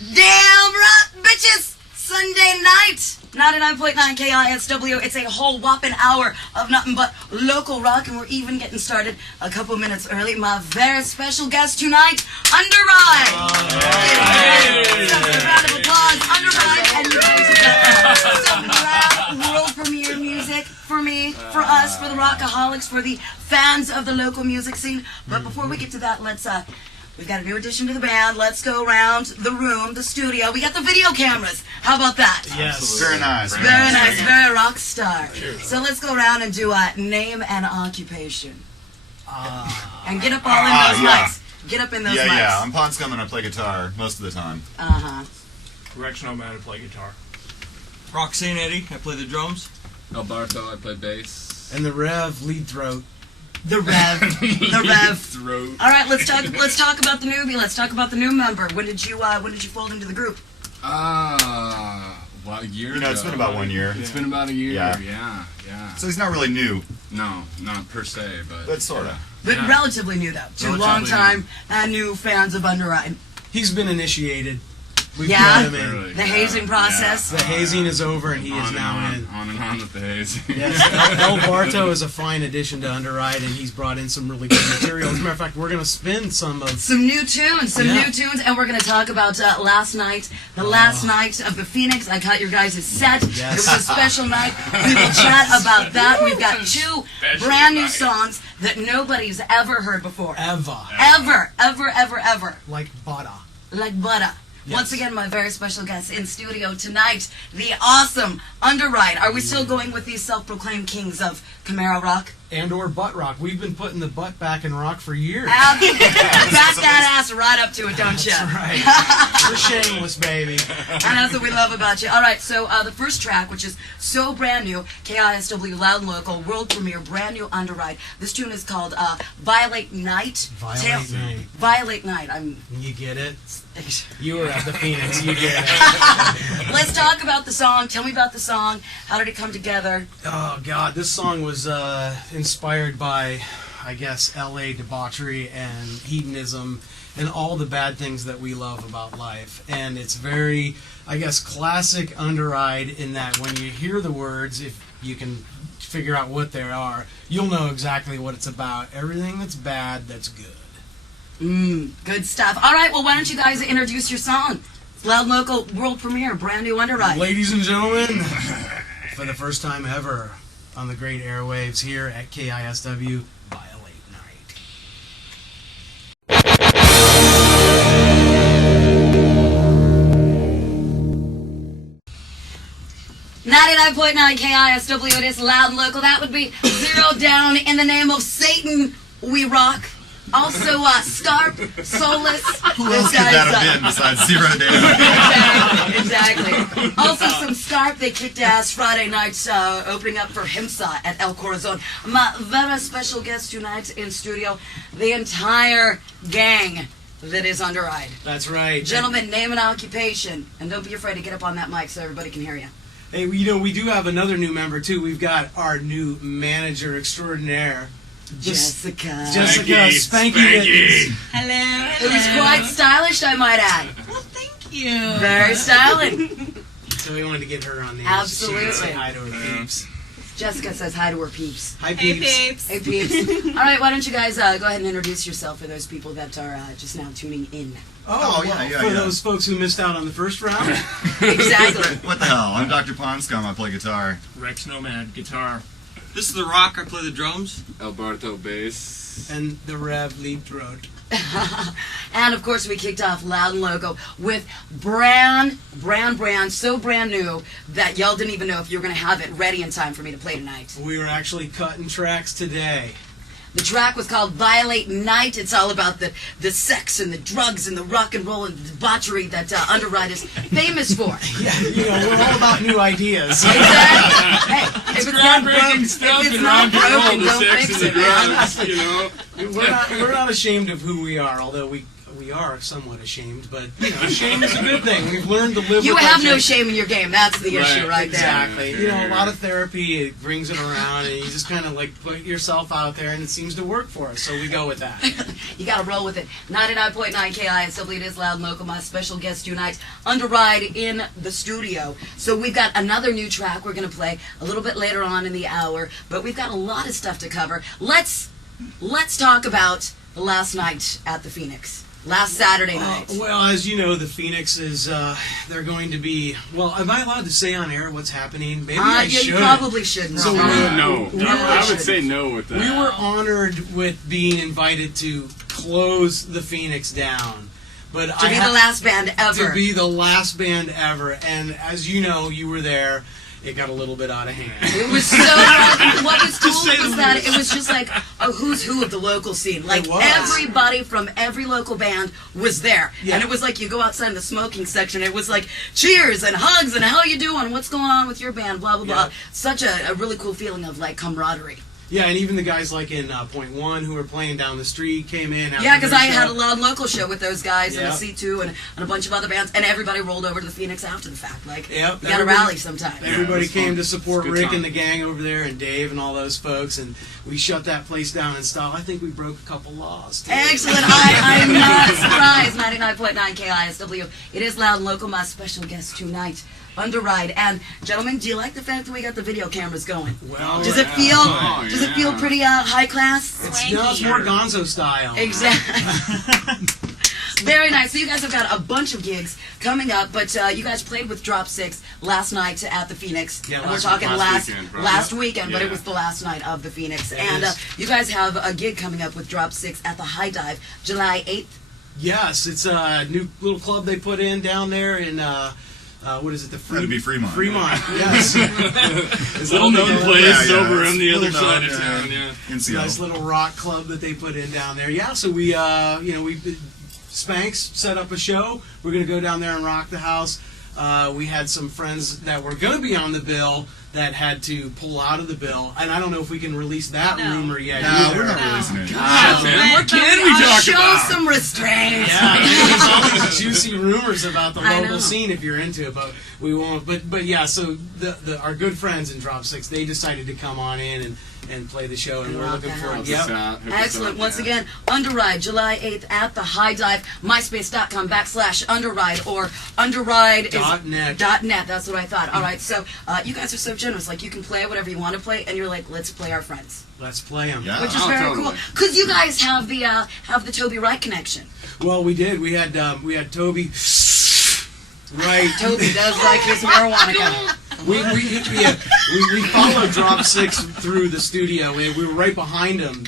Damn right, bitches! Sunday night, 99.9 KISW. It's a whole whopping hour of nothing but local rock, and we're even getting started a couple minutes early. My very special guest tonight, Underride. Some round of applause, Underride, and you guys have got some rap world premiere music for me, for us, for the rockaholics, for the fans of the local music scene. But before we get to that, we've got a new addition to the band. Let's go around the room, the studio. We got the video cameras. How about that? Yes. Very nice. Very nice. Very rock star. So let's go around and do a name and occupation. And get up all in those mics. Get up in those mics. Yeah. I'm Pond Scum and I play guitar most of the time. Rex Nomad, I play guitar. Roxanne Eddie, I play the drums. Alberto, I play bass. And the Rev, lead throat. The Rev. Throat. All right, let's talk about the newbie. Let's talk about the new member. When did you fold into the group? Well, a year ago. It's been about 1 year. It's been about a year. Yeah. Yeah. So he's not really new, No, not per se, but. but sort of. But relatively new though. To long time and new fans of Underride. He's been initiated. We've Yeah? got him in. Really, The hazing process. The hazing is over and he is On now and in. on and on with the hazing. Yes, El Barto is a fine addition to Underride, and he's brought in some really good material. As a matter of fact, we're going to spin some of... Some new tunes, and we're going to talk about last night, the last night of the Phoenix. I caught your guys' set. Yes. It was a special night. We will chat about that. We've got two brand new songs that nobody's ever heard before. Ever. Ever. Like butter. Like butter. Yes. Once again, my very special guest in studio tonight, the awesome Underride. Are we still going with these self-proclaimed kings of Camaro rock? And or butt rock. We've been putting the butt back in rock for years. Back that ass right up to it, don't you? That's right. We're shameless, baby. And that's what we love about you. All right, so the first track, which is so brand new, KISW Loud and Local, world premiere, brand new Underride. This tune is called Violate Night. Violate Night. You get it? You were at the Phoenix. You get it. Let's talk about the song. Tell me about the song. How did it come together? Oh, God. This song was inspired by, I guess, LA debauchery and hedonism and all the bad things that we love about life. And it's very, I guess, classic Underride in that when you hear the words, if you can figure out what they are, you'll know exactly what it's about. Everything that's bad, that's good. Good stuff. All right, well, why don't you guys introduce your song? Loud and Local, world premiere, brand new Underride. Ladies and gentlemen, for the first time ever on the great airwaves here at KISW, Violate Night. 99.9 KISW, it is Loud and Local. That would be Zero Down, In the Name of Satan, We Rock. Also, Scarp, Soulless. Who else could that have been besides Zero Down? Exactly. Also, some Scarp, they kicked ass Friday nights, opening up for Himsa at El Corazon. My very special guest tonight in studio, the entire gang that is Underride. That's right. Gentlemen, name and occupation. And don't be afraid to get up on that mic so everybody can hear you. Hey, we do have another new member, too. We've got our new manager extraordinaire, Jessica. Spanky. Hello. It was quite stylish, I might add. Well, thank you. Very styling. So we wanted to get her on the Absolutely. air. So she can say hi to her peeps. Jessica says hi to her peeps. Hi, Hey, peeps. peeps. Hey, peeps. All right, why don't you guys go ahead and introduce yourself for those people that are just now tuning in. Oh, yeah, for yeah. those folks who missed out on the first round. Exactly. What the hell? I'm Dr. Pond Scum. I play guitar. Rex Nomad, guitar. This is The Rock, I play the drums. Alberto, bass. And the Rev, lead throat. And of course, we kicked off Loud and Local with brand, so brand new that y'all didn't even know if you were going to have it ready in time for me to play tonight. We were actually cutting tracks today. The track was called Violate Night. It's all about the sex and the drugs and the rock and roll and the debauchery that Underride is famous for. Yeah, we're all about new ideas. Exactly. Hey, if it's not broken, stuff if it's and not rock and roll, broken, the don't sex fix and the it, man. drugs, you know. We're not ashamed of who we are, although we we are somewhat ashamed, but shame is a good thing. We've learned to live You with have that no shame in your game. That's the issue right there. Exactly. A lot of therapy, it brings it around, and you just kind of put yourself out there, and it seems to work for us, so we go with that. You gotta roll with it. 99.9 KISW, it is loud and local. My special guest tonight, Underride in the studio. So we've got another new track we're gonna play a little bit later on in the hour, but we've got a lot of stuff to cover. Let's talk about the last night at the Phoenix. Last Saturday night. Well, as you know, the Phoenix is, they're going to be, well, am I allowed to say on air what's happening? Maybe I should. You probably shouldn't. So No. we I would say no with that. We were honored with being invited to close the Phoenix down. But To be the last band ever. To be the last band ever. And as you know, you were there. It got a little bit out of hand. It was so. What was cool was that it was just like a who's who of the local scene. Like It was. everybody from every local band was there, Yeah. and it was like you go outside in the smoking section. It was like cheers and hugs and how you doing? What's going on with your band? Blah blah blah. Yeah. Such a really cool feeling of like camaraderie. Yeah, and even the guys like in Point One who were playing down the street came in. after Yeah, because their I had show. a loud local show with those guys and Yeah. the C2 and a bunch of other bands, and everybody rolled over to the Phoenix after the fact. Like, Yep, you got to everybody- rally sometime. Everybody was fun. came to support It's a good Rick time. and the gang over there, and Dave and all those folks, and we shut that place down in style. I think we broke a couple laws. too. Excellent. I'm not surprised. 99.9 KISW. It is loud and local. My special guest tonight, Underride. And gentlemen, do you like the fact that we got the video cameras going? Well, Does it feel? Oh, Does it feel yeah. pretty high class? it's more Gonzo style. Exactly. Very nice. So you guys have got a bunch of gigs coming up, but you guys played with Drop 6 last night at the Phoenix. Yeah, and we're last talking last weekend, right? last weekend, but it Yeah. was the last night of the Phoenix. It And is. you guys have a gig coming up with Drop 6 at the High Dive, July 8th. Yes, it's a new little club they put in down there in what is it? That'd be Fremont. Fremont. Yes. It's Little known place Yeah, over it's on the other little side known, of town. Yeah. In It's a nice Seattle. little rock club that they put in down there. Yeah, so we Spanx set up a show. We're gonna go down there and rock the house. We had some friends that were gonna be on the bill that had to pull out of the bill, and I don't know if we can release that rumor yet. No, either. we're not releasing it. Ah, man, what can we talk Show about? some restraint. Yeah, there's all these juicy rumors about the I know. local scene if you're into it, but we won't. But yeah, so our good friends in Drop 6, they decided to come on in and play the show, and And we're rock looking the for house. it. Yep. Excellent. Once again, Underride, July 8th at the High Dive, myspace.com/Underride or Underride .net. That's what I thought. All right, so you guys are so generous. Like, you can play whatever you want to play, and you're like, let's play our friends, Let's play them. Yeah. which is Oh, very totally. cool. Because you guys have the Toby Wright connection. Well, we did. We had Toby. Right. Toby does like his marijuana gun. We followed Drop 6 through the studio. We were right behind him,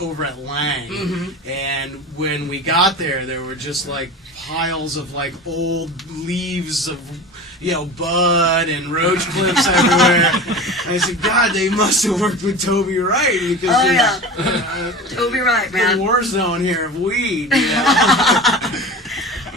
over at Lang. Mm-hmm. And when we got there, there were just like piles of like old leaves of, bud and roach clips everywhere. And I said, God, they must have worked with Toby Wright because Oh, there's yeah. Toby Wright, the man. war zone here of weed.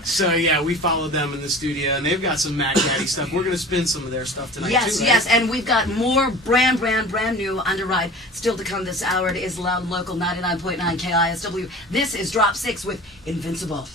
So yeah, we followed them in the studio, and they've got some Mac Daddy stuff. We're gonna spin some of their stuff tonight Yes, too. yes, Right? and we've got more brand new Underride still to come this hour. It is loud and local, 99.9 KISW. This is Drop 6 with Invincible.